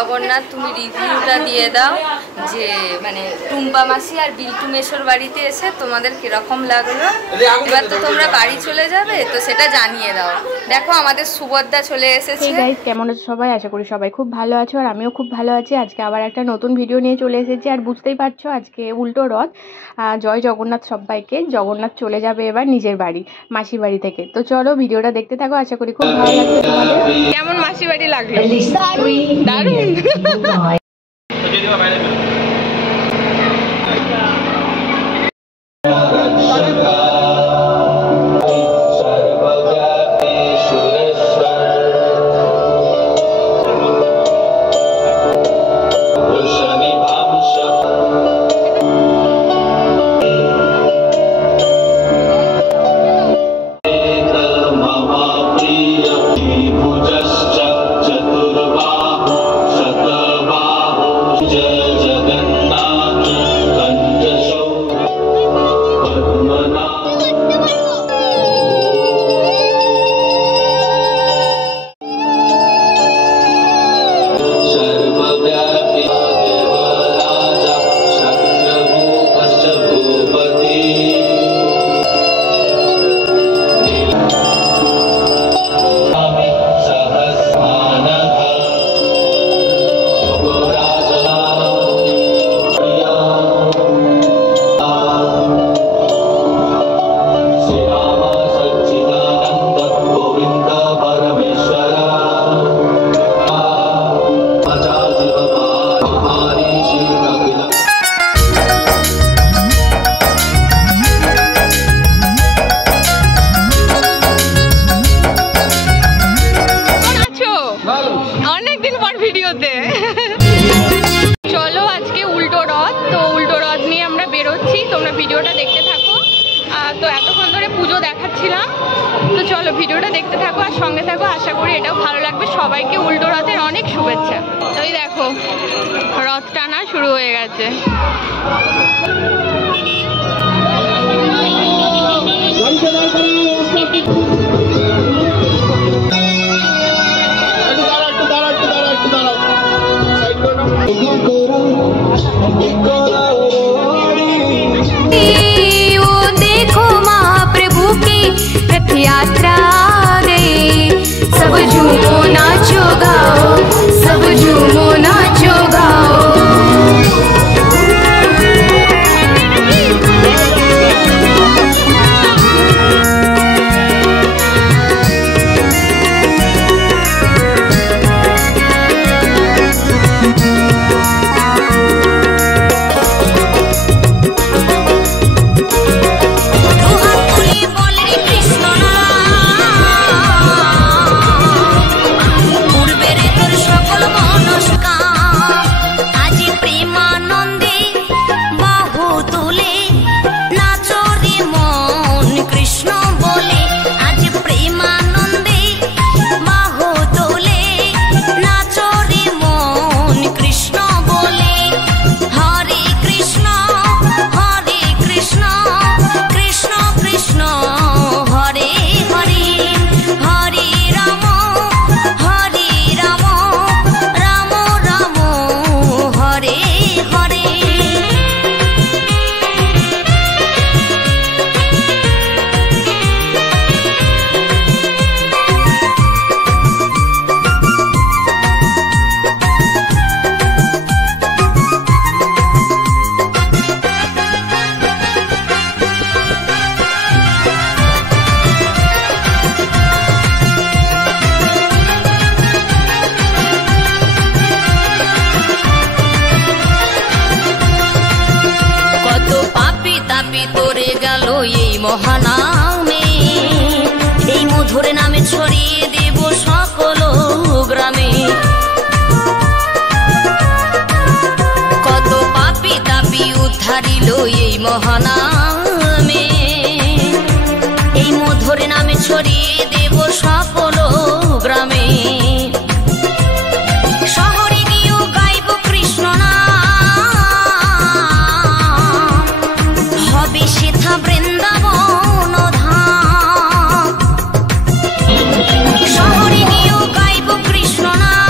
জগন্নাথ তুমি রিভিউটা দিয়ে দাও যে মানে টুম্পা মাসি আর বিল্টু মেশোর বাড়িতে এসে তোমাদের কিরকম লাগলো। এবার তো তোমরা বাড়ি চলে যাবে, তো সেটা জানিয়ে দাও। দেখো আমাদের সুভদ্রা চলে এসেছে। গাইস, কেমন আছো সবাই? আশা করি সবাই খুব ভালো আছো, আর আমিও খুব ভালো আছি। আজকে আবার একটা নতুন ভিডিও নিয়ে চলে এসেছি, আর বুঝতেই পারছো আজকে উল্টো রথ। জয় জগন্নাথ সবাইকে। জগন্নাথ চলে যাবে এবার নিজের বাড়ি, মাসি বাড়ি থেকে। তো চলো ভিডিওটা দেখতে থাকো, আশা করি খুব ভালো লাগবে তোমাদের। কেমন মাসি বাড়ি লাগলো? দারুণ। চলো আজকে উল্টো রথ, তো উল্টো রথ নিয়ে আমরা বেরোচ্ছি, তোমরা ভিডিওটা দেখতে থাকো। তো এতক্ষণ ধরে পুজো দেখাচ্ছিলাম, তো চলো ভিডিওটা দেখতে থাকো আর সঙ্গে থাকো। আশা করি এটাও ভালো লাগবে। সবাইকে উল্টো রথের অনেক শুভেচ্ছা। তো এই দেখো রথ টানা শুরু হয়ে গেছে। देखो महाप्रभु की रथ यात्रा गई, सब झूमो नाचो गाओ, सब झूमो नाचो गाओ। মহানামে এই মধুর নামে ছড়িয়ে দেব সকল গ্রামে। কত পাপী তাপী উদ্ধারিল এই মহানামে, এই মধুর নামে ছড়িয়ে দেব সকল গ্রামে। শহরে গিয়েও গাইব কৃষ্ণ নাম, হবে সেথা বৃন্দাবন ধাম। শহরে গিয়েও গাইব কৃষ্ণ নাম,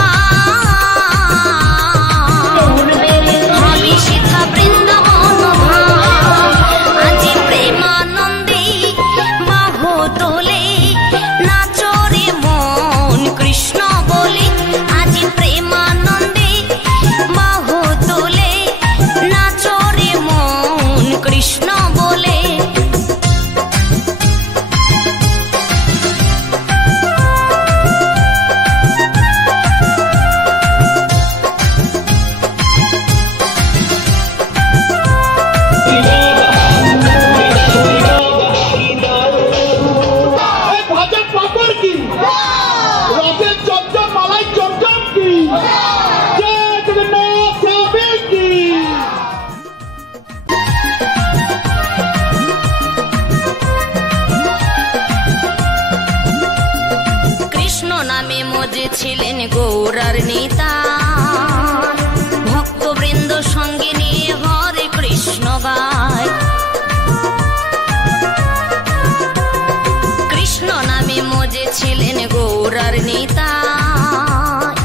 নিতাই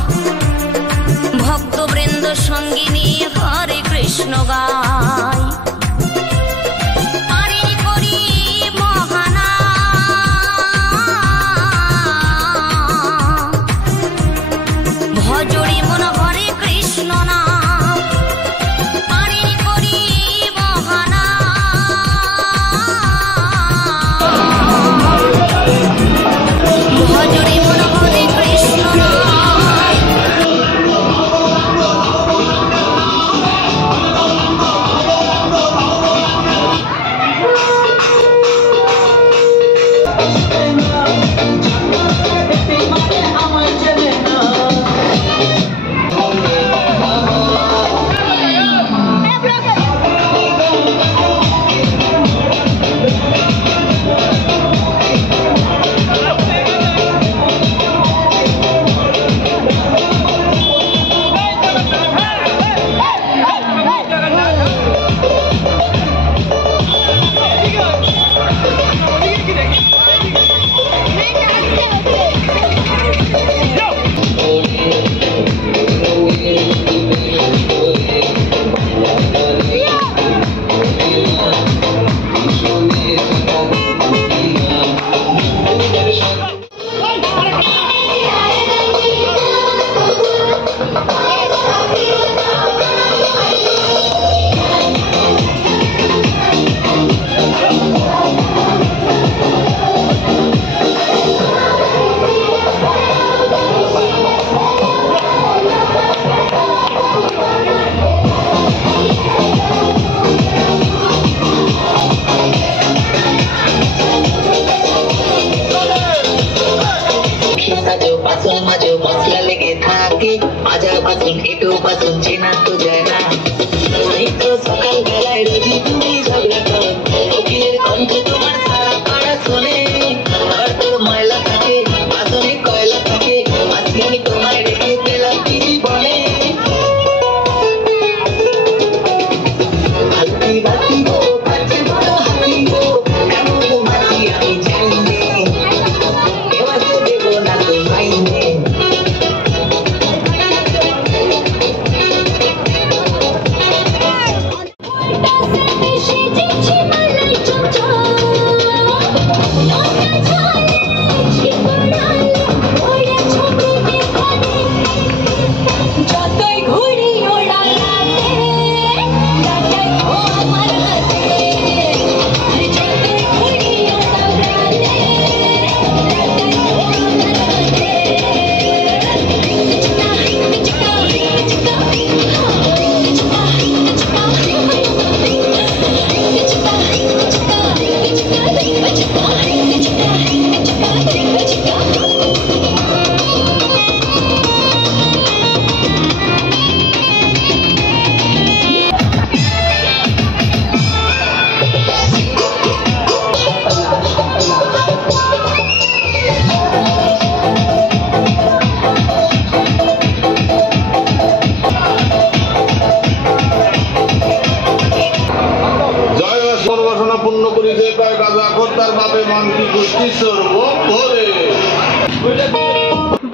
ভক্তবৃন্দ সঙ্গে নিয়ে হরে কৃষ্ণ গায় আরে করি মহানাম ভজরে মন হরে কৃষ্ণ নাম আরে করি মহানাম ভজরে মন হরে কৃষ্ণ নাম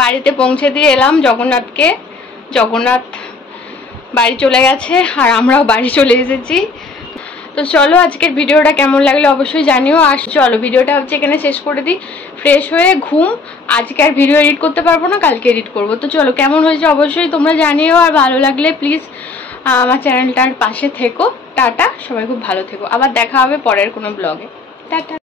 বাড়িতে পৌঁছে দিয়ে এলাম জগন্নাথকে। জগন্নাথ বাড়ি চলে গেছে আর আমরাও বাড়ি চলে এসেছি। তো চলো আজকের ভিডিওটা কেমন লাগলো অবশ্যই জানিও। আর চলো ভিডিওটা হচ্ছে এখানে শেষ করে দিই। ফ্রেশ হয়ে ঘুম, আজকে আর ভিডিও এডিট করতে পারবো না, কালকে এডিট করবো। তো চলো কেমন হয়েছে অবশ্যই তোমরা জানিও। আর ভালো লাগলে প্লিজ আমার চ্যানেলটার পাশে থেকো। টাটা, সবাই খুব ভালো থেকো। আবার দেখা হবে পরের কোনো ব্লগে। টাটা।